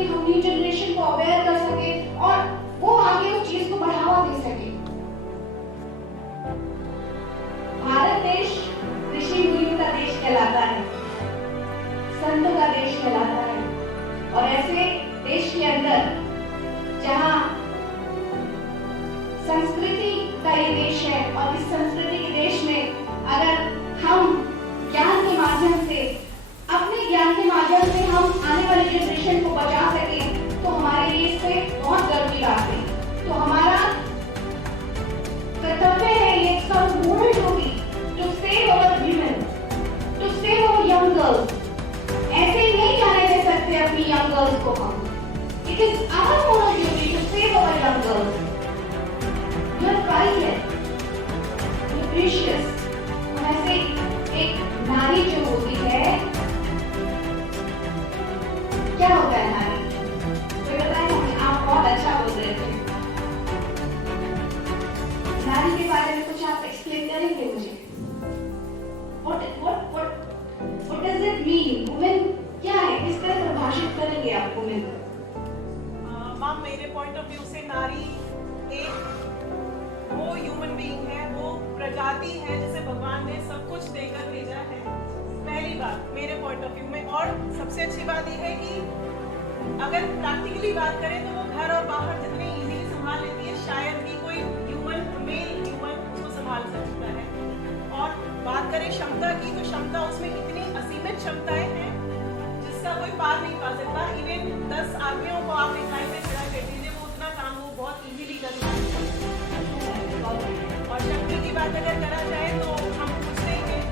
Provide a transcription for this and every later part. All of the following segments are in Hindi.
सके, हम न्यू जनरेशन को अवेयर कर सके और वो आगे उस चीज को बढ़ावा दे सके। भारत देश ऋषि मुनियों का देश कहलाता है, संतों का देश कहलाता है, और ऐसे देश के अंदर जहां संस्कृति का ये देश है, और इस संस्कृति के देश में अगर हम ज्ञान के माध्यम से, अपने ज्ञान के माध्यम से हम आने वाली जनरेशन को बचा सके, तो हमारे लिए इस पे बहुत गर्व की बात है। तो हमारा कर्तव्य है, ये सब मूवमेंट होगी to save our women, to save our young girls. ऐसे ही नहीं जाने दे सकते अपनी यंग गर्ल्स को हम। It is our moral duty to save our young girls. You are priceless, you are precious. वैसे एक नारी जो होती है, क्या होता है नारी? तो बताएं हमें, आप बहुत अच्छा बोल रहे थे। नारी के बारे में कुछ आप एक्सप्लेन करेंगे मुझे? What does it mean? Women क्या है? किस तरह परिभाषित करेंगे आप women? मैम, मेरे पॉइंट ऑफ व्यू से नारी एक वो ह्यूमन बीइंग है, वो प्रजाति है जिसे भगवान ने सब कुछ देकर भेजा है, पहली बात मेरे पॉइंट ऑफ व्यू में। और सबसे अच्छी बात यह है कि अगर प्रैक्टिकली बात करें तो वो घर और बाहर जितने इजीली संभाल लेती है, शायद ही कोई मेल ह्यूमन उसको संभाल सकता है। और बात करें क्षमता की, तो क्षमता उसमें इतनी असीमित क्षमताएं हैं जिसका कोई पार नहीं पा सकता। इवन 10 आदमियों को आप एक लाइन में खड़ा कर दीजिए, वो उतना काम वो बहुत इजीली कर सकते हैं। और शक्ति की बात अगर करा जाए तो हम पूछते हैं,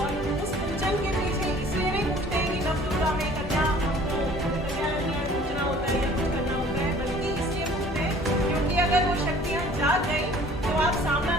और उस पूजन के पीछे इसलिए नहीं पूछते हैं कि नवदुर्गा में कन्या हमको कन्या पूजना होता है या कुछ करना होता है, बल्कि इसलिए पूछते हैं क्योंकि अगर वो शक्तियाँ जाग गई तो आप सामना